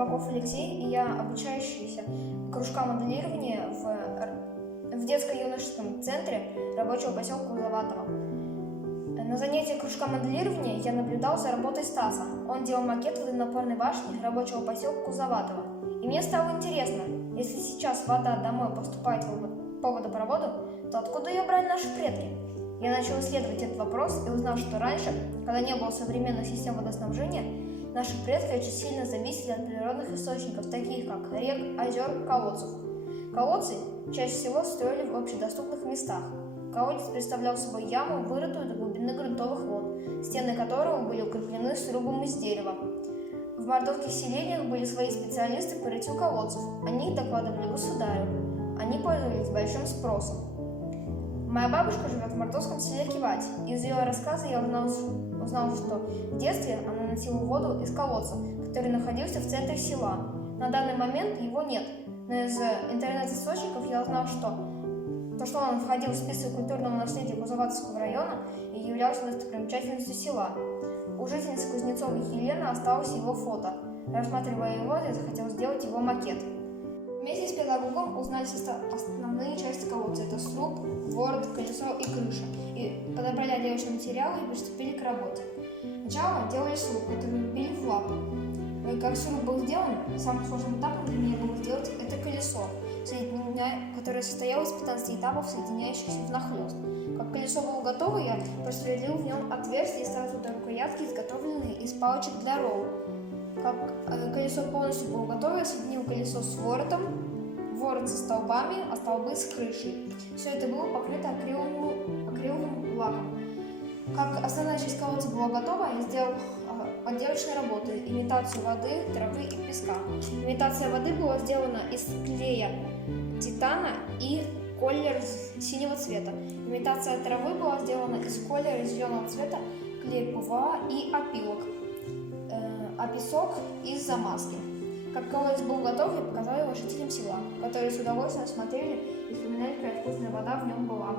Рыбаков Алексей, и я обучающийся кружка моделирования в детско-юношеском центре рабочего поселка Узловатого. На занятиях кружка моделирования я наблюдал за работой Стаса. Он делал макет водонапорной башни рабочего поселка Узловатого. И мне стало интересно, если сейчас вода домой поступает по водопроводу, то откуда ее брали наши предки? Я начал исследовать этот вопрос и узнал, что раньше, когда не было современных систем водоснабжения, наши предки очень сильно зависели от природных источников, таких как рек, озер, колодцев. Колодцы чаще всего строили в общедоступных местах. Колодец представлял собой яму, вырытую до глубины грунтовых вод, стены которого были укреплены срубом из дерева. В мордовских селениях были свои специалисты по рытью колодцев. Они их докладывали государю. Они пользовались большим спросом. Моя бабушка живет в мордовском селе Кивать. Из ее рассказа я узнал, что в детстве она носила воду из колодца, который находился в центре села. На данный момент его нет, но из интернет-источников я узнал, что он входил в список культурного наследия Кузоватского района и являлся достопримечательностью села. У жительницы Кузнецовой Елены осталось его фото. Рассматривая его, я захотел сделать его макет. Вместе с педагогом узнали основные части колодца. Это сруб, ворот, колесо и крыша. И подобрали отделочные материалы и приступили к работе. Сначала делали сруб, который вбили в лапу. И как сруб был сделан, самым сложным этапом для меня было сделать это колесо, которое состояло из 15 этапов, соединяющихся внахлёст. Как колесо было готово, я просверлил в нем отверстие и ставил туда рукоятки, изготовленные из палочек для ролл. Как колесо полностью было готово, я соединил колесо с воротом, ворот со столбами, а столбы с крышей. Все это было покрыто акриловым лаком. Как основная часть колодца была готова, я сделал отделочные работы, имитацию воды, травы и песка. Имитация воды была сделана из клея титана и колер синего цвета. Имитация травы была сделана из колера зеленого цвета, клей ПВА и опилок, а песок из замазки. Как колодец был готов, я показал его жителям села, которые с удовольствием смотрели и вспоминали, какая вкусная вода в нем была.